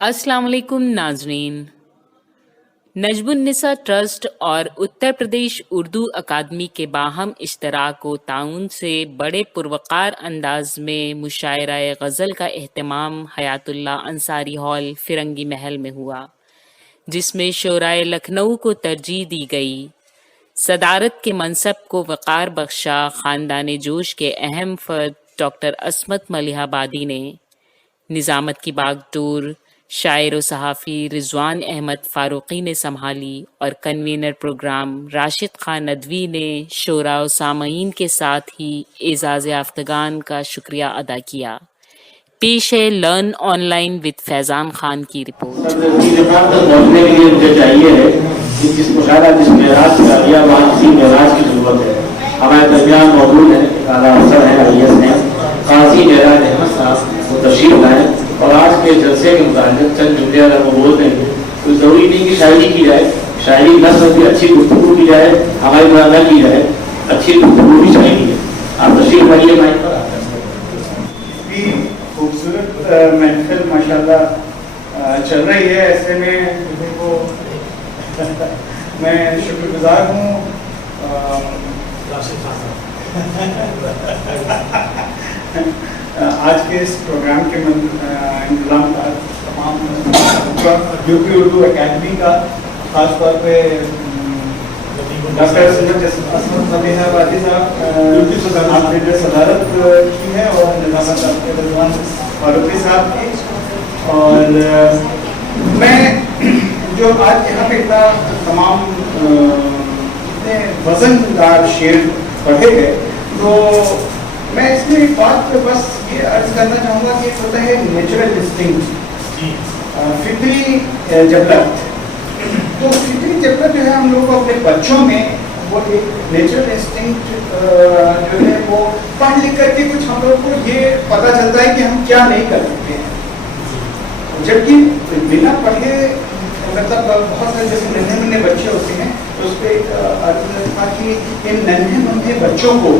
السلام علیکم ناظرین. نجم النساء ٹرسٹ اور اتر پردیش اردو اکادمی کے باہم اشتراک و تعاون سے بڑے پروقار انداز میں مشاعرہ غزل کا اہتمام حیات اللہ انصاری ہال فرنگی محل میں ہوا، جس میں شعرائے لکھنؤ کو ترجیح دی گئی. صدارت کے منصب کو وقار بخشا خاندان جوش کے اہم فرد ڈاکٹر عصمت ملیح آبادی نے. نظامت کی باغڈور شاعر و صحافی رضوان احمد فاروقی نے سنبھالی اور کنوینر پروگرام راشد خان ندوی نے شعراء و سامعین کے ساتھ ہی اعزاز یافتگان کا شکریہ ادا کیا. پیش ہے لرن آن لائن وتھ فیضان خان کی رپورٹ. پہنچنے کے لیے مجھے چاہیے ہے کہ جس مشاہدہ جس معراج کا لیا وہاں کسی معراج کی ضرورت ہے. ہمارے درمیان موجود ہیں اعلیٰ افسر ہیں IAS ہیں قاضی معراج احمد صاحب، وہ تشریف لائیں اور آج کے جلسے کے متعلق چند جملے اگر وہ بول دیں گے تو ضروری نہیں کہ شاعری کی جائے، شاعری نہ کی اچھی گفتگو کی جائے، ہماری بات نہ کی جائے، اچھی گفتگو بھی چاہیے. آپ تشریف لائیے مائک پر. خوبصورت محفل ماشاءاللہ چل رہی ہے. ایسے میں میں شکر گزار ہوں آج کے اس پروگرام کے انتظام کا تمام UP اردو اکیڈمی کا، خاص طور پہ ڈاکٹر عصمت ملیح آبادی صاحب آپ نے جو صدارت کی ہے، اور نظامت رضوان فاروقی صاحب کی. اور میں جو آج یہاں پہ اتنا تمام اتنے وزن دار شعر پڑھے گئے، تو میں اس میں ایک بات پہ بس یہ عرض کرنا چاہوں گا کہ ہوتا ہے نیچرل انسٹنکٹ، فطری جبلت. تو فطری جبلت جو ہے ہم لوگوں کو اپنے بچوں میں وہ ایک نیچرل انسٹنکٹ جو ہے وہ پڑھ لکھ کر کے کچھ ہم لوگوں کو یہ پتہ چلتا ہے کہ ہم کیا نہیں کر سکتے ہیں، جبکہ بنا پڑھے مطلب بہت سارے جیسے ننھے منھے بچے ہوتے ہیں تو اس پہ ایک عرض تھا کہ ان ننھے منھے بچوں کو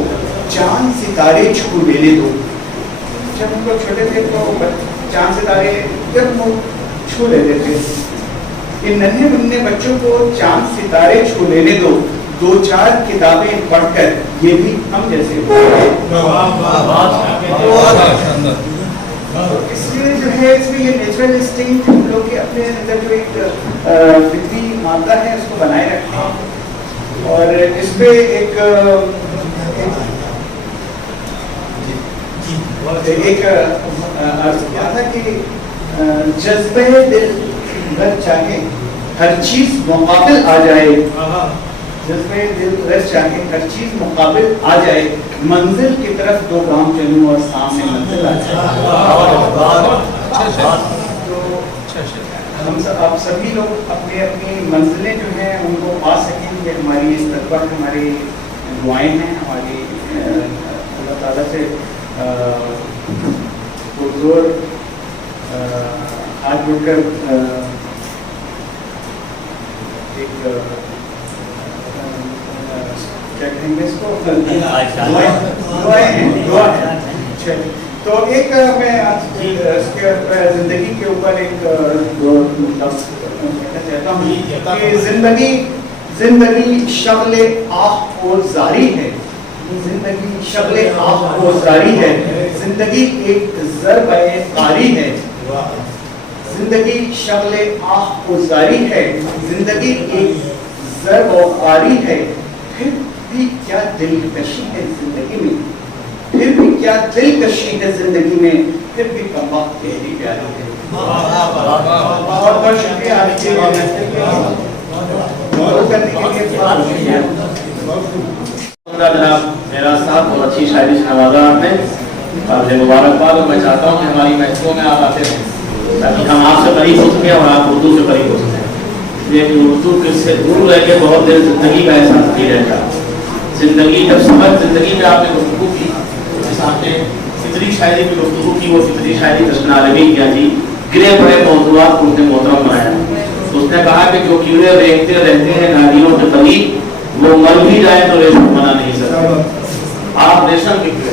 چاند ستارے چھو لینے دو. جب ہم لوگ چھوٹے تھے تو چاند ستارے جب وہ چھو لیتے تھے. ان ننھے منھے بچوں کو چاند ستارے چھو لینے دو، دو چار کتابیں پڑھ کر یہ بھی ہم جیسے. اس لیے جو ہے اس میں یہ نیچرل انسٹنکٹ ہم لوگ کے اپنے اندر جو ایک فطری مادہ ہے اس کو بنائے رکھتے ہیں. اور اس پہ ایک عرض کیا تھا کہ جذبہ دل اگر چاہے ہر چیز مقابل آ جائے، جذبہ دل اگر چاہے ہر چیز مقابل آ جائے، منزل کی طرف دو گام چلوں اور سامنے منزل آ جائے. تو ہم آپ سبھی لوگ اپنی اپنی منزلیں جو ہیں ان کو پا سکیں. یہ ہماری اس طرح پر ہماری دعائیں ہیں. ہماری اللہ تعالیٰ سے پرزور ہاتھ جوڑ کر ایک کیا کہیں گے اس کو دعائیں ہیں. تو ایک میں اس کے زندگی کے اوپر ایک دو لفظ کہنا چاہتا ہوں کہ زندگی شغل آہ و زاری ہے. زندگی شغل آہ و زاری ہے، زندگی ایک ضرب قاری ہے. زندگی شغل آہ و زاری ہے، زندگی ایک ضرب و قاری ہے. پھر بھی کیا دلکشی ہے زندگی میں، پھر بھی کیا دلکشی ہے زندگی میں، پھر بھی کم وقت تیری پیاری ہے. بہت بہت شکریہ آپ کے غور کرنے کے لیے. جناب میرا ساتھ اور اچھی شاعری سے نوازا آپ نے، قابل مبارکباد. اور میں چاہتا ہوں کہ ہماری محفلوں میں آپ آتے رہیں تاکہ ہم آپ سے قریب ہو سکیں اور آپ اردو سے قریب ہو سکیں. لیکن اردو سے دور رہ کے بہت دیر زندگی کا احساس نہیں رہتا. زندگی جب سمجھ زندگی میں آپ نے گفتگو کی، جس آپ نے فطری شاعری کی گفتگو کی، وہ فطری شاعری جشن عالمی کیا جی گرے پڑے موضوعات کو اس نے محترم بنایا. اس نے کہا کہ جو کیڑے رینگتے رہتے ہیں نالیوں کے قریب، وہ مر بھی جائے تو ریشم بنا نہیں سکتے. آپ ریشم کے کیڑے،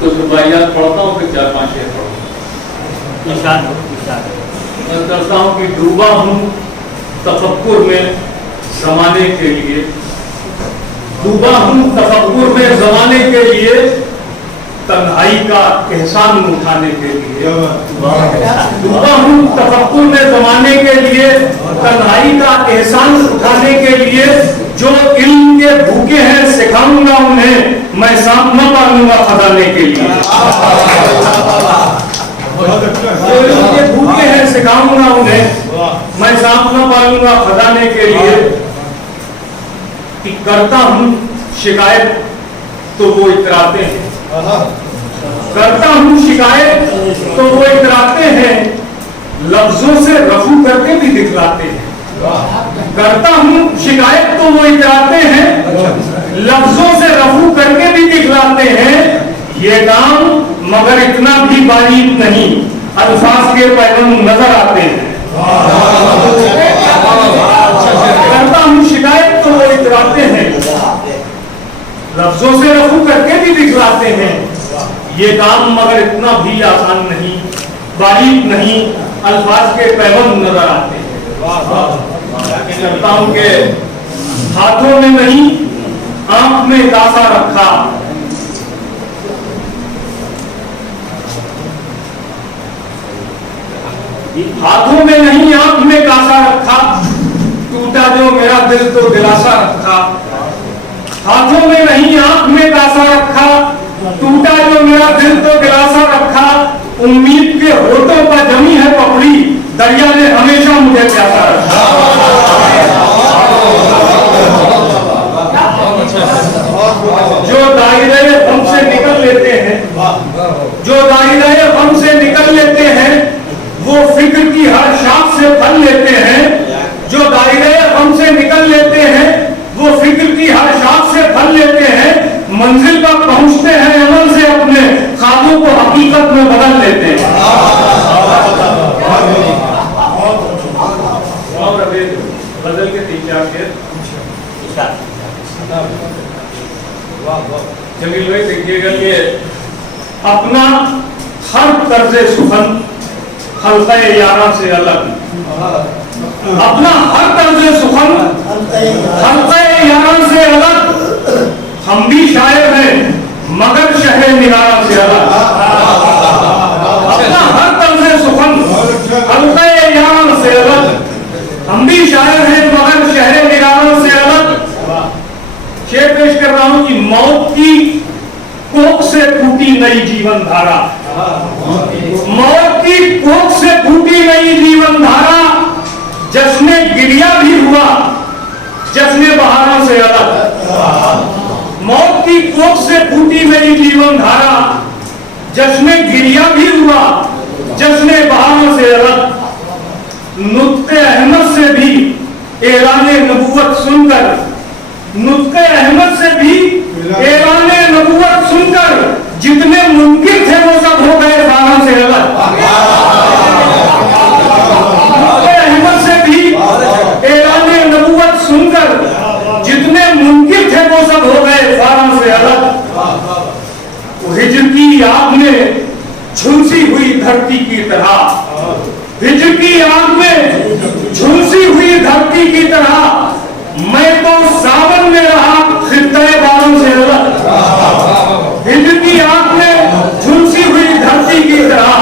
تو رباعیات پڑھتا ہوں کہ 4-5 شعر پڑھتا ارشاد ہوں. میں کرتا ہوں کہ ڈوبا ہوں تفکر میں زمانے کے لیے، ڈوبا ہوں تفکر میں زمانے کے لیے، تنہائی کا احسان اٹھانے کے لیے. ڈوبا ہوں تفکر میں زمانے کے لیے، تنہائی کا احسان اٹھانے کے لیے. جو علم کے بھوکے ہیں سکھاؤں گا انہیں، میں سانپ نہ پالوں گا خزانے کے لیے. جو علم کے بھوکے ہیں سکھاؤں گا انہیں، میں سانپ نہ پالوں گا خزانے کے لیے. کہ کرتا ہوں شکایت تو وہ اتراتے ہیں، کرتا ہوں شکایت تو وہ اتراتے ہیں، لفظوں سے رفو کر کے بھی دکھلاتے ہیں. کرتا ہوں شکایت تو وہ اتراتے ہیں، لفظوں سے رفو کر کے بھی دکھلاتے ہیں. یہ کام مگر اتنا بھی باریک نہیں، الفاظ کے پیغام نظر آتے ہیں. کرتا ہوں شکایت تو وہ اتراتے ہیں، لفظوں سے رفو کر کے بھی دکھلاتے ہیں. یہ کام مگر اتنا بھی آسان نہیں، باریک نہیں، الفاظ کے پیغام نظر آتے ہیں. کرتا ہوں کہ ہاتھوں میں نہیں آنکھ میں کاسا رکھا، ہاتھوں میں نہیں آنکھ میں کاسا رکھا، ٹوٹا جو میرا دل تو دلاسا رکھا. ہاتھوں میں نہیں آنکھ میں کاسا رکھا، ٹوٹا جو میرا دل تو دلاسا رکھا. امید کے ہوٹوں پر جمی ہے پپڑی، دریا نے ہمیشہ مجھے پیاسا رکھا. جو دائرے غم سے نکل لیتے ہیں، جو دائرے غم سے نکل لیتے ہیں، وہ فکر کی ہر شاخ سے پھل لیتے ہیں. جو دائرے غم سے نکل لیتے ہیں، وہ فکر کی ہر شاخ سے پھل لیتے ہیں. منزل پر پہنچتے ہیں عمل سے اپنے خوابوں کو حقیقت میں بدل لیتے ہیں. اور ابھی بدل کے 3-4 شعر. جمیل بھائی دیکھیے گا کہ اپنا ہر طرز سخن حلقہ یاراں سے الگ، اپنا ہر طرز سخن حلقہ یاراں سے الگ. ہم بھی شاعر ہیں مگر شہر نگاراں سے الگ. اپنا ہر طرز سخن حلقہ یاراں سے الگ، ہم بھی شاعر ہیں مگر شہر نگاراں سے الگ. شعر پیش کر رہا ہوں کہ موت کی کوکھ سے پھوٹی نئی جیون دھارا، موت کی کوکھ سے پھوٹی نئی جیون دھارا. جشن گریا بھی ہوا جشن بہاروں سے الگ. موت کی کوکھ سے پھوٹی نئی جیون دھارا، جشن گریا بھی ہوا جشن بہاروں سے الگ. نطق احمد سے بھی اعلان نبوت سن کر، نطق احمد سے بھی اعلان نبوت سن کر، جتنے منکر تھے وہ سب ہو گئے فارا سے الگ. نطق احمد سے بھی اعلان نبوت سن کر، جتنے منکر تھے وہ سب ہو گئے فارا سے الگ. ہجر کی آگ میں جھلسی ہوئی دھرتی کی طرح، ہجر کی آگ میں جھلسی ہوئی دھرتی کی طرح، میں تو ساون میں رہا خطہ باروں سے الگ. ہجر کی آگ میں جھلسی ہوئی دھرتی کی طرح،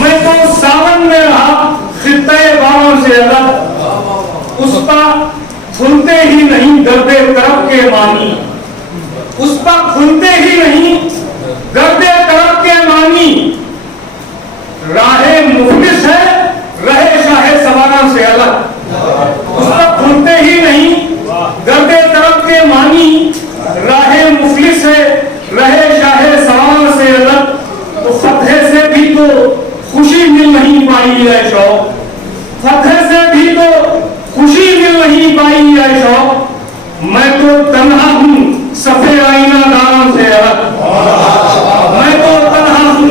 میں تو ساون میں رہا خطہ باروں سے الگ. اس پر کھلتے ہی نہیں گرد طرف کے معنی، اس پر کھلتے ہی نہیں گرد طرف کے معنی. راہ مفلس ہے رہے شاہ سوارا سے الگ. اس پر کھلتے ہی نہیں گرد طرف کے معنی، راہ مفلس ہے رہے شاہ سوارا سے الگ. تو فتح سے بھی تو خوشی مل نہیں پائی ہے شوق، فتح سے بھی تو خوشی مل نہیں پائی ہے شوق. میں تو تنہا ہوں صفے آئینہ داراں سے الگ، میں تو تنہا ہوں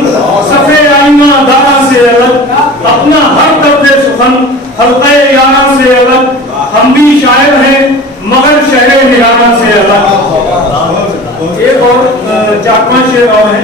صفے آئینہ داراں سے الگ. اپنا ہر طرز سخن حلقہ یاراں سے الگ، ہم بھی شاعر ہیں مگر شہر نگاراں سے الگ. ایک اور 4-5 شعر اور ہیں.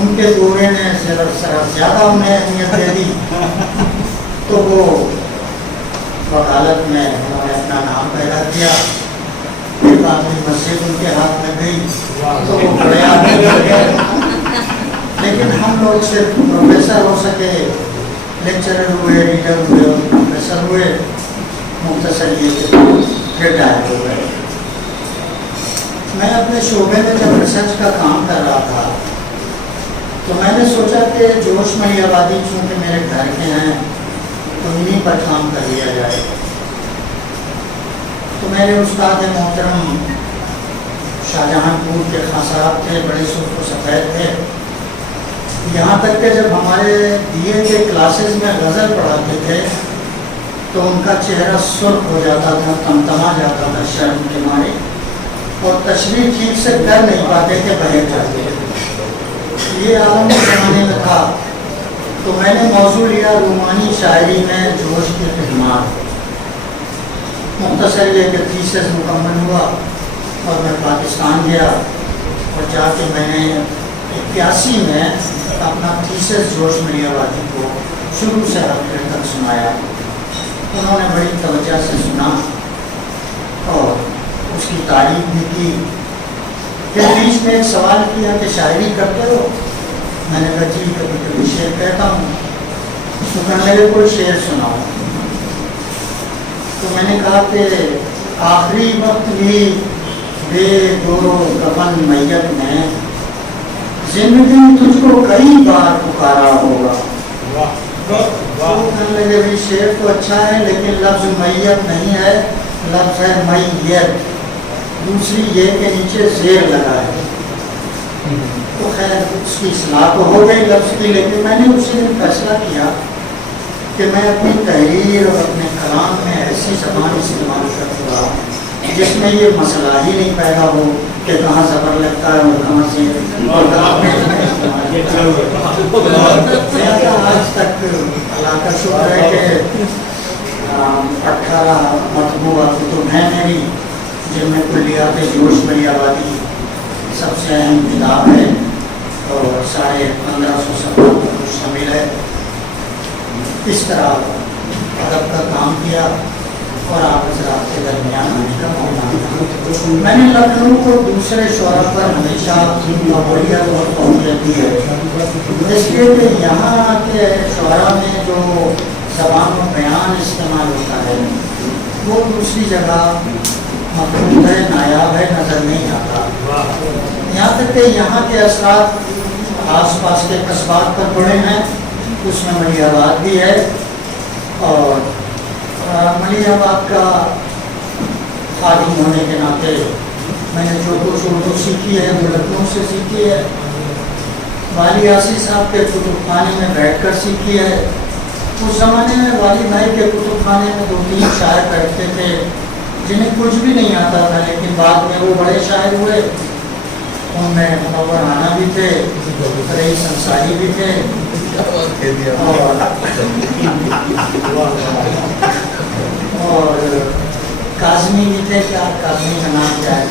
ان کے گورے نے ذرا زیادہ انہیں اہمیت دے دی تو وہ وکالت میں انہوں نے اپنا نام پیدا کیا. ایک آدمی مسجد ان کے ہاتھ میں گئی تو وہ بڑے آدمی بن گئے. لیکن ہم لوگ صرف پروفیسر ہو سکے, لیکچرر ہوئے, ریڈر ہوئے اور پروفیسر ہوئے, مختصر یہ کہ ریٹائر ہو گئے. میں اپنے شعبے میں جب ریسرچ کا کام کر رہا تھا تو میں نے سوچا کہ جوش مئی آبادی چونکہ میرے گھر کے ہیں تو انہیں پر کام کر لیا جائے. تو میرے استاد محترم شاہجہاں پور کے خاں صاحب تھے, بڑے سرخ و سفید تھے. یہاں تک کہ جب ہمارے بی اے کے کلاسز میں غزل پڑھاتے تھے تو ان کا چہرہ سرخ ہو جاتا تھا, تمتما جاتا تھا شرم کے مارے, اور تشریح ٹھیک سے کر نہیں پاتے کہ بہک جاتے. یہ عالم کے زمانے میں تھا. تو میں نے موضوع لیا رومانی شاعری میں جوش کی خدمات. مختصر یہ کہ تھیسس مکمل ہوا اور میں پاکستان گیا اور جا کے میں نے 81 میں اپنا تھیسس جوش مئی آبادی کو شروع سے آخر تک سنایا. انہوں نے بڑی توجہ سے سنا اور اس کی تعریف بھی کی. پھر بیچ میں ایک سوال کیا کہ شاعری کرتے ہو؟ میں نے کہا جی کبھی کبھی شعر کہتا ہوں. تو کہنے لگے کوئی شعر سناؤ. تو میں نے کہا کہ آخری وقت بھی بے دورو کفن میت میں زندگی تجھ کو کئی بار پکارا ہوگا. تو کہنے لگے بھی شعر تو اچھا ہے لیکن لفظ میت نہیں ہے, لفظ ہے میت, دوسری یہ کہ نیچے زیر لگا ہے. تو خیر اس کی اصلاح تو ہو گئی لفظ کی, لیکن میں نے اسی دن فیصلہ کیا کہ میں اپنی تحریر اور اپنے کلام میں ایسی زبان استعمال کروں گا جس میں یہ مسئلہ ہی نہیں پیدا ہو کہ کہاں زبر لگتا ہے اور کہاں سے آج تک اللہ کا شکر ہے کہ 18 مطبوعہ کتب ہیں میری, جن میں کلیات جوش مئی آبادی سب سے اہم کتاب ہے اور 1550 صفحات پر مشتمل ہے. اس طرح ادب کا کام کیا اور آپ حضرات کے درمیان آنے کا موقع ملا. میں نے لکھنؤ کو دوسرے شعراء پر ہمیشہ قبولیت اور فوقیت دی ہے, اس لیے کہ یہاں کے شعراء میں جو زبان و بیان استعمال ہوتا ہے وہ دوسری جگہ مقبول ہے, نایاب ہے, نظر نہیں آتا. یہاں تک کہ یہاں کے اثرات آس پاس کے قصبات پر پڑے ہیں. اس میں ملی آباد بھی ہے اور ملی آباد کا خادم ہونے کے ناطے میں نے جو کچھ اردو سیکھی ہے وہ لکھنؤ سے سیکھی ہے. والی آسی صاحب کے کتب خانے میں بیٹھ کر سیکھی ہے. اس زمانے میں والی بھائی کے کتب خانے میں 2-3 شاعر بیٹھتے تھے جنہیں کچھ بھی نہیں آتا تھا, لیکن بعد میں وہ بڑے شاعر ہوئے. ان میں منور رانا بھی تھے, رئیس انصاری بھی تھے اور کاظمی بھی تھے. کیا کاظمی کا نام کیا ہے؟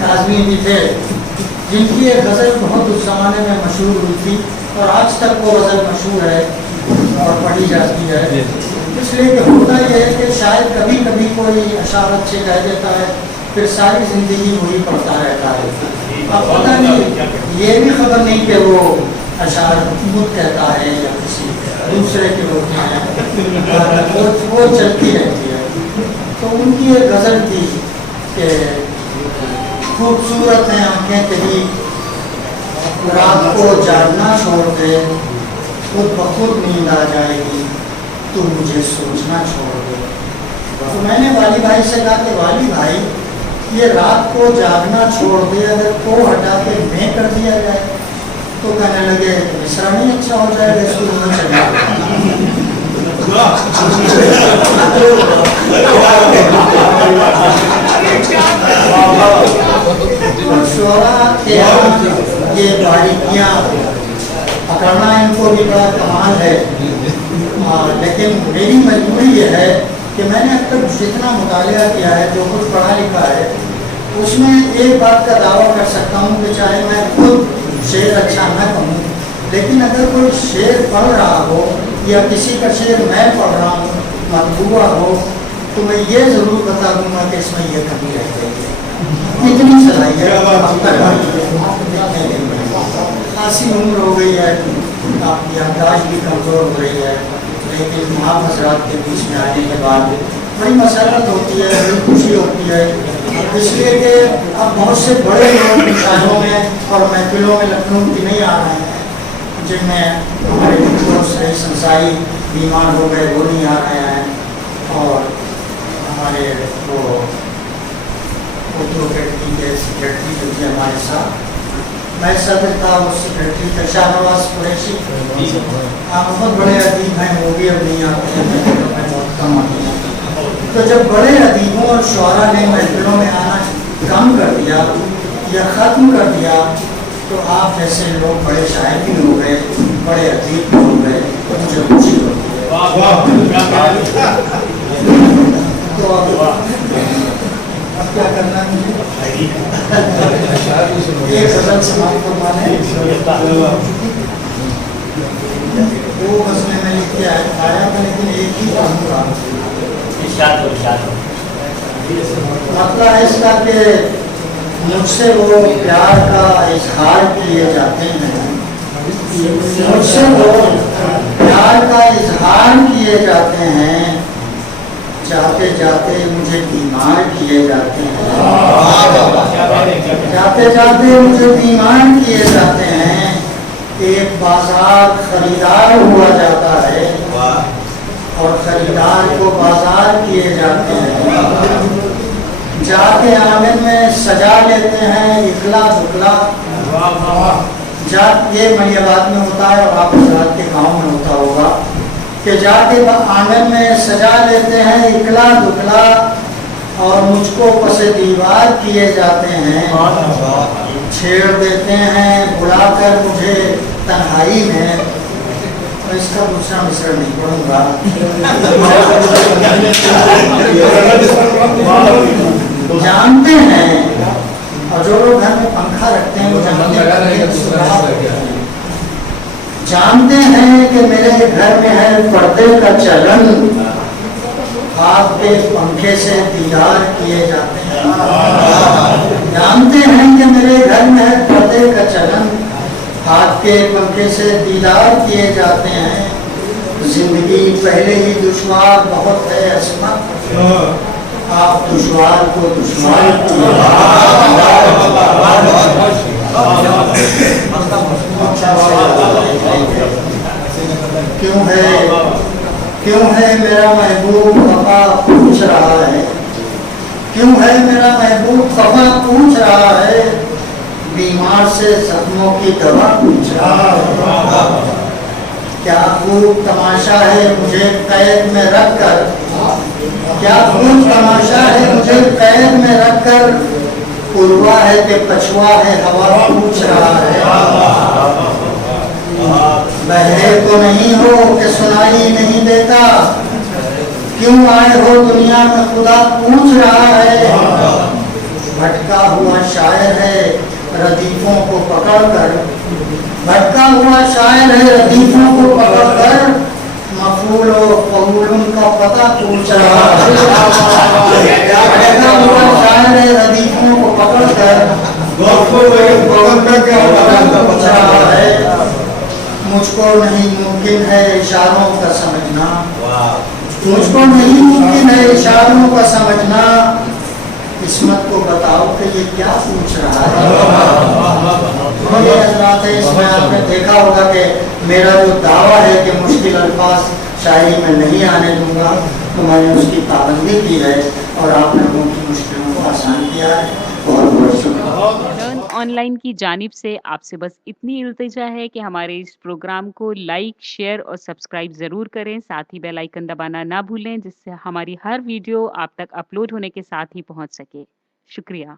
کاظمی بھی تھے جن کی ایک غزل بہت اس زمانے میں مشہور ہوئی تھی اور آج تک وہ غزل مشہور ہے اور پڑھی جاتی ہے. اس لیے کہ ہوتا یہ ہے کہ شاید کبھی کبھی کوئی اشعار اچھے کہہ دیتا ہے, پھر ساری زندگی وہی پڑھتا رہتا ہے. اب پتہ نہیں, یہ بھی خبر نہیں کہ وہ اشعار خود کہتا ہے یا کسی دوسرے کے ہوتے ہیں, وہ چلتی رہتی ہے. تو ان کی ایک غزل تھی کہ خوبصورت ہیں آنکھیں تیری, رات کو جاگنا چھوڑ دے, خود بخود نیند آ جائے گی, تو مجھے سوچنا چھوڑ دے. تو میں نے والی بھائی سے کہا کہ والی بھائی یہ رات کو جاگنا چھوڑ دے اگر کو ہٹا کے میں کر دیا جائے تو کہنے لگے مصرع نہیں اچھا ہو جائے گا, اس کو میں چلا. شعراء کے یہ باریکیاں پکڑنا ان کو بھی بڑا کمال ہے. لیکن میری مجبوری یہ ہے کہ میں نے اب تک جتنا مطالعہ کیا ہے, جو کچھ پڑھا لکھا ہے, اس میں ایک بات کا دعویٰ کر سکتا ہوں کہ چاہے میں خود شعر اچھا نہ کہوں، لیکن اگر کوئی شعر پڑھ رہا ہو یا کسی کا شعر میں پڑھ رہا ہوں مطبوعہ ہو، تو میں یہ ضرور بتا دوں گا کہ اس میں یہ کمی رہ گئی ہے۔ اتنی صلاحیت اب تک خاصی عمر ہو گئی ہے، آپ کی یادداشت بھی کمزور ہو رہی ہے، لیکن آپ حضرات کے بیچ میں آنے کے بعد بڑی مسرت ہوتی ہے، بڑی خوشی ہوتی ہے، اس لیے کہ اب بہت سے بڑے لوگ شاعروں میں اور محفلوں میں لکھنؤ کی نہیں آ رہے ہیں، جن میں ہمارے دوست سنسائی بیمار ہو گئے وہ نہیں آ رہے ہیں، اور ہمارے وہ اردو اکیڈمی کے سیکرٹری جو تھے ہمارے ساتھ، میں صدر تھا، اس سیکرٹری کا شاہ نواز قریشی، آپ بہت بڑے ادیب ہیں، وہ بھی اب نہیں آتے ہیں، میں بہت کم آتی ہیں۔ تو جب بڑے ادیبوں اور شعراء نے محفلوں میں آنا کم کر دیا یا ختم کر دیا، تو آپ جیسے لوگ بڑے شاعر بھی ہو گئے، بڑے ادیب بھی ہو گئے، تو مجھے خوشی ہوتی ہے۔ تو اب کیا کرنا ہے؟ ایک غزل سماعت فرمانے، دو غزلیں میں لکھ کے آیا تھا، لیکن ایک ہی کام تھا۔ مسئلہ اس کا کہ مجھ سے وہ پیار کا اظہار کیے جاتے ہیں، مجھ سے وہ پیار کا اظہار کیے جاتے ہیں، جاتے جاتے مجھے بیمار کیے جاتے ہیں، جاتے جاتے مجھے بیمار کیے جاتے ہیں، ایک بازار خریدار ہوا جاتا ہے اور خریدار کو بازار کیے جاتے ہیں، جا کے آنگن میں سجا لیتے ہیں اکلا دکلا، یہ ملیاباد میں ہوتا ہے اور آپ حضرات کے گاؤں میں ہوتا ہوگا کہ جا کے آنگن میں سجا لیتے ہیں اکلا دکلا، اور مجھ کو پس دیوار کیے جاتے ہیں، چھیڑ دیتے ہیں بلا کر مجھے تنہائی میں۔ اس کا دوسرا مصرع نہیں پڑھوں گا۔ جانتے ہیں، اور جو لوگ گھر میں پنکھا رکھتے ہیں وہ جانتے ہیں کہ میرے گھر میں ہے پردے کا چلن، آپ کے پنکھے سے دیدار کیے جاتے ہیں۔ جانتے ہیں کہ میرے گھر میں ہے پردے کا چلن، آپ کے پنکھے سے دیدار کیے جاتے ہیں، زندگی پہلے ہی دشوار بہت ہے عصمت، آپ دشوار کو دشوار کیوں ہے میرا محبوب خفا پوچھ رہا ہے، کیوں ہے میرا محبوب خفا پوچھ رہا ہے، بیمار سے زخموں کی دوا پوچھ رہا ہے، کیا خوب تماشا ہے مجھے قید میں رکھ کر، کیا خوب تماشا ہے مجھے قید میں رکھ کر، پوروا ہے کہ پچھوا ہے ہوا پوچھ رہا ہے، بہرے تو نہیں ہو کہ سنائی نہیں دیتا، کیوں آئے ہو دنیا میں خدا پوچھ رہا ہے، بھٹکا ہوا شاعر ہے ردیفوں کو پکڑ کر، بھٹکا ہوا شاعر ہے ردیفوں کو پکڑ کر، مفعول و فعول کا پتہ پوچھ رہا ہے، بھٹکا ہوا شاعر ہے ردیفوں کو پکڑ کر، پوچھ رہا ہے، مجھ کو نہیں ممکن ہے اشاروں کا سمجھنا، مجھ کو نہیں ممکن ہے اشاروں کا سمجھنا، قسمت کو بتاؤ کہ یہ کیا پوچھ رہا ہے۔ یہ حضرات ہے، اس میں آپ نے دیکھا ہوگا کہ میرا جو دعویٰ ہے کہ مشکل الفاظ شاعری میں نہیں آنے دوں گا، تو میں نے اس کی پابندی کی ہے اور آپ نے ان کی مشکلوں کو آسان کیا ہے۔ بہت بہت شکریہ۔ لرن آن لائن کی جانب سے آپ سے بس اتنی التجا ہے کہ ہمارے اس پروگرام کو لائک، شیئر اور سبسکرائب ضرور کریں، ساتھ ہی بیل آئیکن دبانا نہ بھولیں، جس سے ہماری ہر ویڈیو آپ تک اپلوڈ ہونے کے ساتھ ہی پہنچ سکے۔ شکریہ۔